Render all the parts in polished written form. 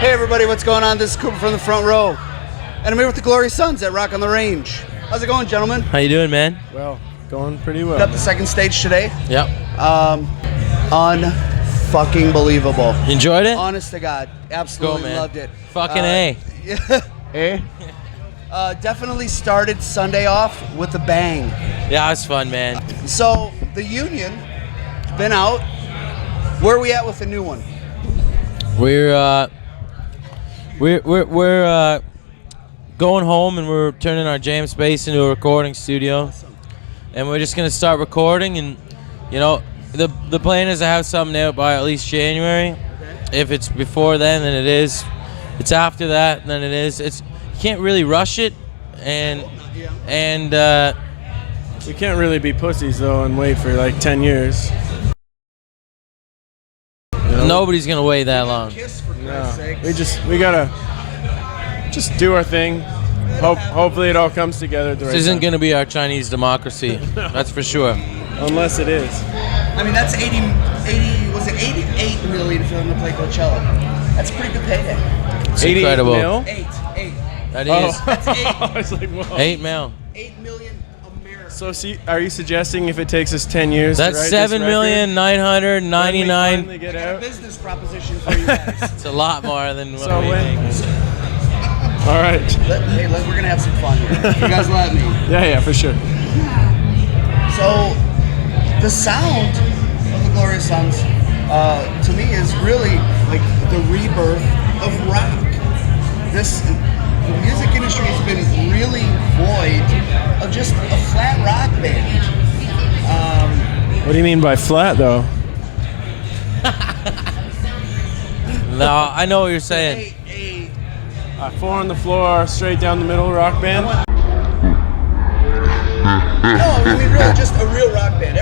Hey everybody, what's going on? This is Cooper from the front row. And I'm here with the Glorious Sons at Rock on the Range. How's it going, gentlemen? How you doing, man? Well, going pretty well. Got the second stage today. Yep. Unfucking believable. You enjoyed it? Honest to God, absolutely man. loved it. Fucking A. Yeah. Eh? Definitely started Sunday off with a bang. Yeah, it was fun, man. So the Union been out. Where are we at with the new one? We're going home and we're turning our jam space into a recording studio, and we're just gonna start recording. And you know, the plan is to have something out by at least January. If it's before then it is. It's after that, then it is. You can't really rush it, and We can't really be pussies though and wait for like 10 years. You know? nobody's gonna wait that long. Kiss for No. Christ's sakes. We gotta just do our thing. Hopefully it all comes together at the right This isn't time. gonna be our Chinese democracy. That's for sure. Unless it is. I mean, that's 88 million for them to play Coachella. That's a pretty good payday. It's 88 incredible. mil? Eight. That Oh. is That's eight. I was like, whoa. 8 mil. 8 million Americans. So are you suggesting if it takes us 10 years to That's write this record, when we 7,999,000. finally get I got a out? business proposition for you guys. It's a lot more than what So we when- make. All right. We're gonna have some fun here. You guys let me. Yeah, for sure. So, the sound of the Glorious Sons, to me, is really like the rebirth of rock. The music industry has been really void of just a flat rock band. What do you mean by flat though? No, I know what you're saying. Four on the floor, straight down the middle rock band. No, I mean, really, just a real rock band.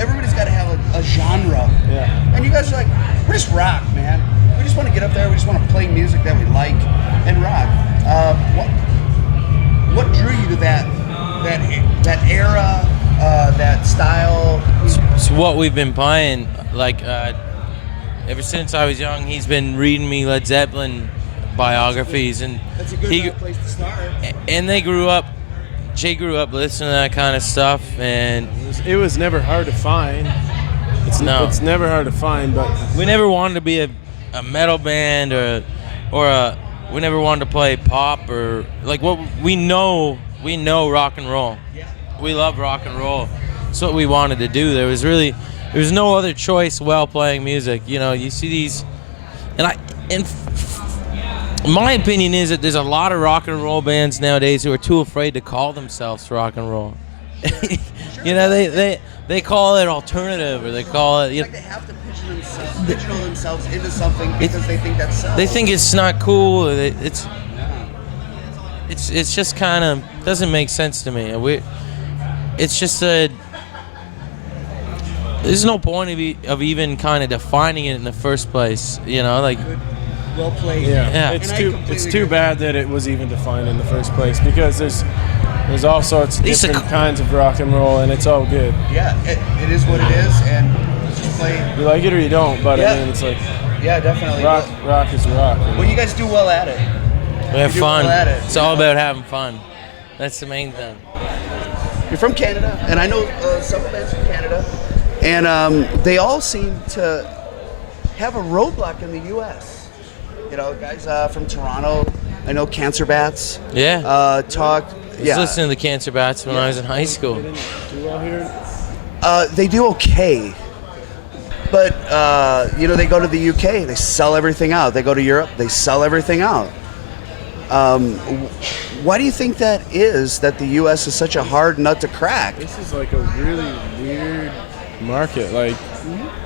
Everybody's got to have a genre. Yeah. And you guys are like, we're just rock, man. We just want to get up there. We just want to play music that we like and rock. What drew you to that era, that style? It's what we've been playing. Like, ever since I was young, he's been reading me Led Zeppelin biographies, and That's a good place to start. and they grew up. Jay grew up listening to that kind of stuff, and It was never hard to find. It's never hard to find, but we never wanted to be a metal band or we never wanted to play pop or like what we know rock and roll. Yeah. We love rock and roll. That's what we wanted to do. There was no other choice while playing music. You know, you see these, my opinion is that there's a lot of rock and roll bands nowadays who are too afraid to call themselves rock and roll. You know, they call it alternative, or they call it. It's like they have to pigeonhole themselves into something because they think that's sells. They think it's not cool. It's just kind of doesn't make sense to me. It's just there's no point of even kind of defining it in the first place. You know, like. Well played. Yeah. it's And I too completely too agree. bad that it was even defined in the first place, because there's all sorts of It's a different kinds of rock and roll, and it's all good. Yeah, it is what it is, and just play. You like it or you don't, but Yeah. I mean, it's like Yeah, definitely. rock is rock. you know? Well, you guys do well at it. We have You do fun. well at it, It's you all know? about having fun. That's the main thing. You're from Canada, and I know several bands from Canada, and they all seem to have a roadblock in the U.S. You know, guys from Toronto, I know Cancer Bats. Yeah. Talk. I was Yeah. listening to the Cancer Bats when I was in high school. Do well here. They do okay, but you know, they go to the UK, they sell everything out. They go to Europe, they sell everything out. Why do you think that is? That the U.S. is such a hard nut to crack? This is like a really weird market. Like,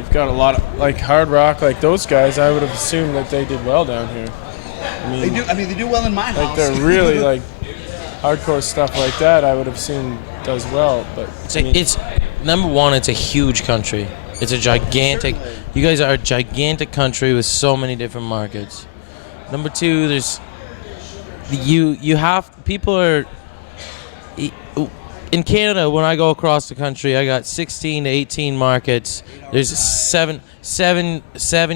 you've got a lot of like hard rock, like those guys. I would have assumed that they did well down here. I mean, They do. I mean, they do well in my house. like they're really like hardcore stuff like that. I would have assumed does well, but I mean, It's number one. It's a huge country. It's a gigantic. Certainly. You guys are a gigantic country with so many different markets. Number two, there's you have people are. in Canada, when I go across the country, I got 16 to 18 markets. There's seven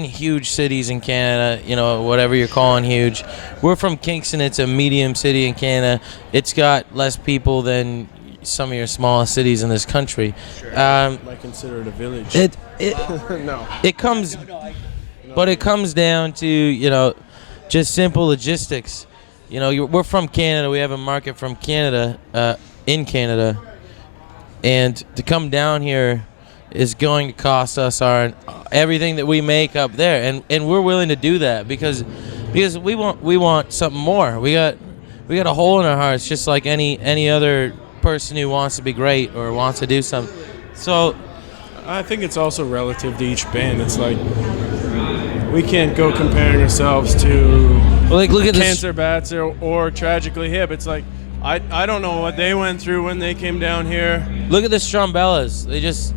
huge cities in Canada, you know, whatever you're calling huge. We're from Kingston. It's a medium city in Canada. It's got less people than some of your smallest cities in this country. Might consider it a village. No. It comes, but it comes down to, you know, just simple logistics. You know, we're from Canada. We have a market from Canada, in Canada, and to come down here is going to cost us everything that we make up there, and we're willing to do that because we want something more. We got a hole in our hearts, just like any other person who wants to be great or wants to do something. So I think it's also relative to each band. It's like we can't go comparing ourselves to like look at Cancer Bats or Tragically Hip. It's like I don't know what they went through when they came down here. Look at the Strumbellas. They just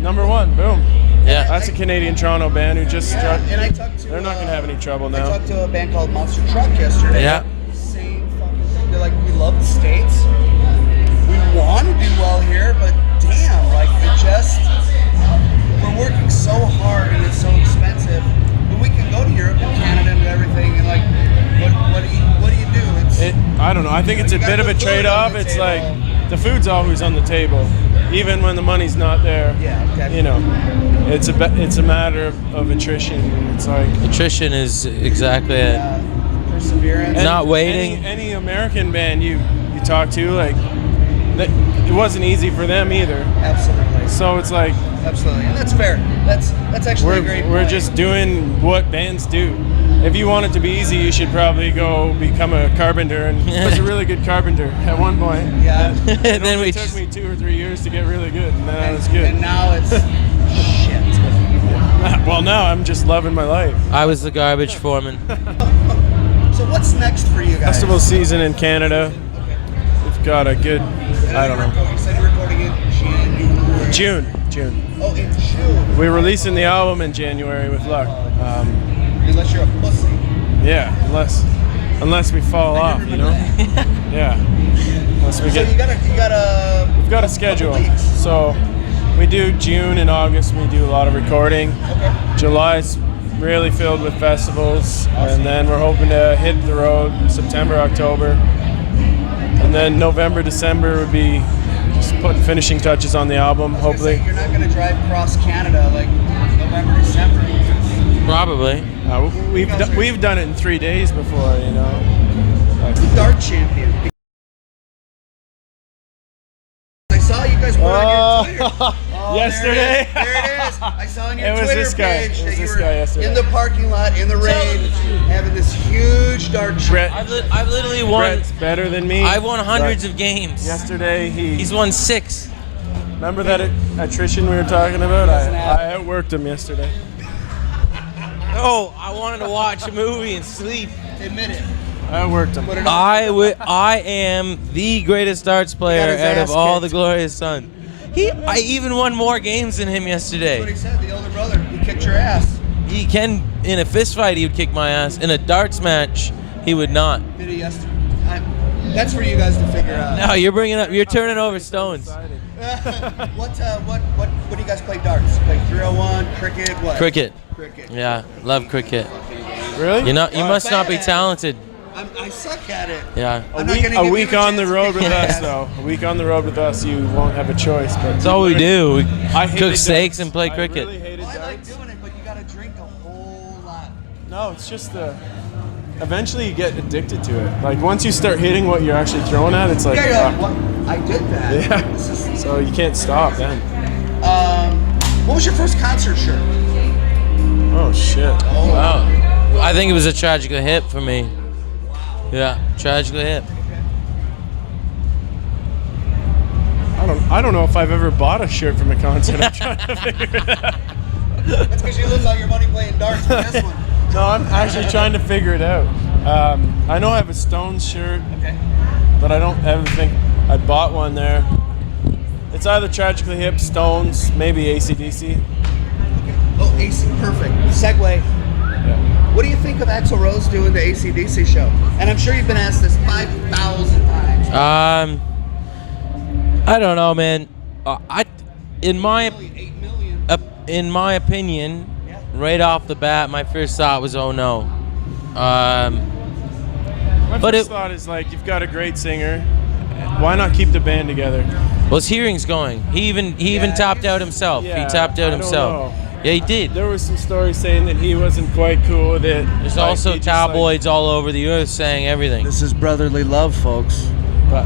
number one, boom. Yeah. That's a Canadian Toronto band who just struck. And I talked to. They're not gonna have any trouble I now. talked to a band called Monster Truck yesterday. Yeah. Same fucking. They're like, we love the States. We want to do well here, but damn, like we're working so hard and it's so expensive. But we can go to Europe and Canada and everything, and like, what do you do? I don't know. I think it's a bit of a trade-off. It's like the food's always on the table, even when the money's not there. Yeah, okay. You know, it's a matter of attrition. It's like attrition is exactly it. Perseverance. Not waiting. Any American band you talk to, like, it wasn't easy for them either. Absolutely. So it's like absolutely, and that's fair. That's actually a great point. We're just doing what bands do. If you want it to be easy, you should probably go become a carpenter. And I was a really good carpenter at one point. Yeah. It only took me 2 or 3 years to get really good, and then I was good. And now it's shit. Well, now I'm just loving my life. I was the garbage foreman. So what's next for you guys? Festival season in Canada. We've got a good, I don't know. You said you're recording in January. June. Oh, in June. We're releasing the album in January with luck. Unless you're a pussy. Yeah, unless we fall off, you know. Yeah. Unless we So get. you gotta. We've got a schedule. weeks. So we do June and August. We do a lot of recording. Okay. July's really filled with festivals, and then we're hoping to hit the road in September, October, and then November, December would be just putting finishing touches on the album. Hopefully. You're not gonna drive across Canada like November, December. Probably. We've done it in 3 days before, you know. The dart champion. I saw you guys put on your Twitter. Oh, Yesterday. There it is. I saw on your It was Twitter this guy. page It was that you this were guy yesterday. in the parking lot in the rain, having this huge dart champion. I've literally won. Brett's better than me. I've won hundreds of games. Yesterday He's won 6. Remember that attrition we were talking about? I outworked him yesterday. Oh, I wanted to watch a movie and sleep. Admit it. I outworked him. Put it on. I am the greatest darts player his out ass of all kicked. the glorious Sun. I even won more games than him That's what he yesterday. said. The older brother. He kicked your ass. He can, in a fist fight, he would kick my ass. In a darts match, he would not. Did he yesterday? That's for you guys to figure out. No, you're turning over stones. What do you guys play darts? Play 301, cricket, what? Cricket. Cricket. Yeah, love cricket. Really? You must not be talented. I suck at it. Yeah. I'm not gonna A give week you a on the chance to road kick with my us, ass. though. A week on the road with us, you won't have a choice. But That's all we do. We I hated cook steaks darts. and play I cricket. really hated Well, I like darts. doing it, but you gotta drink a whole lot. No, it's just eventually you get addicted to it. Like once you start hitting what you're actually throwing at, it's like, Yeah, you're like, what? I did that. Yeah. This is, So you can't stop then. what was your first concert shirt? Oh shit. Wow. I think it was a Tragical Hip for me. Yeah, Tragical Hip. I don't know if I've ever bought a shirt from a concert. I'm trying to figure it out. That's because you lose all your money playing darts with this one. No, I'm actually trying to figure it out. I know I have a Stones shirt, Okay. but I don't ever think I bought one there. It's either Tragically Hip, Stones, maybe AC/DC. Okay. Oh, AC, perfect. Segue. Yeah. What do you think of Axl Rose doing the AC/DC show? And I'm sure you've been asked this 5,000 times. I don't know, man. In my 8 million. in my opinion, Yeah. right off the bat, my first thought was, oh no. My But first it- thought is like, you've got a great singer. Why not keep the band together? Well, his hearing's going. He even tapped out himself. Yeah, he tapped out I don't himself. know. Yeah, he did. There was some stories saying that he wasn't quite cool with it. There's Like, also he just, like- tabloids all over the earth saying everything. This is brotherly love, folks. but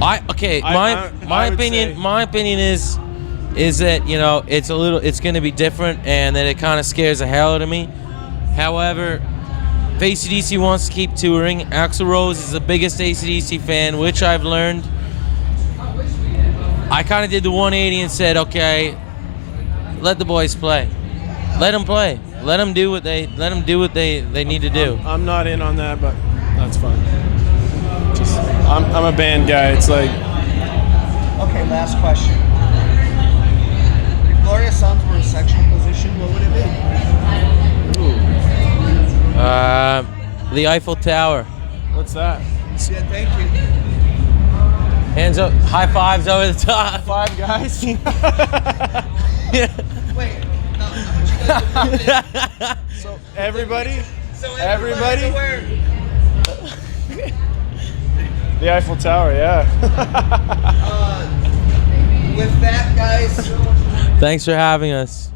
My I would opinion say- my opinion is that, you know, it's going to be different, and that it kind of scares the hell out of me. However, if AC/DC wants to keep touring, Axl Rose is the biggest AC/DC fan, which I've learned. I kind of did the 180 and said, okay, let the boys play. Let them play. Let them do what they need to do. I'm not in on that, but that's fine. Just, I'm a band guy. It's like, Okay, last question. If Glorious Sons were a sexual position, what would it be? The Eiffel Tower. what's that? Yeah, thank you. Hands up, high fives over the top. 5 guys? Yeah. Wait, no, how much you guys put in? So everybody? So Everybody? everywhere. The Eiffel Tower, yeah. With that, guys. Thanks for having us.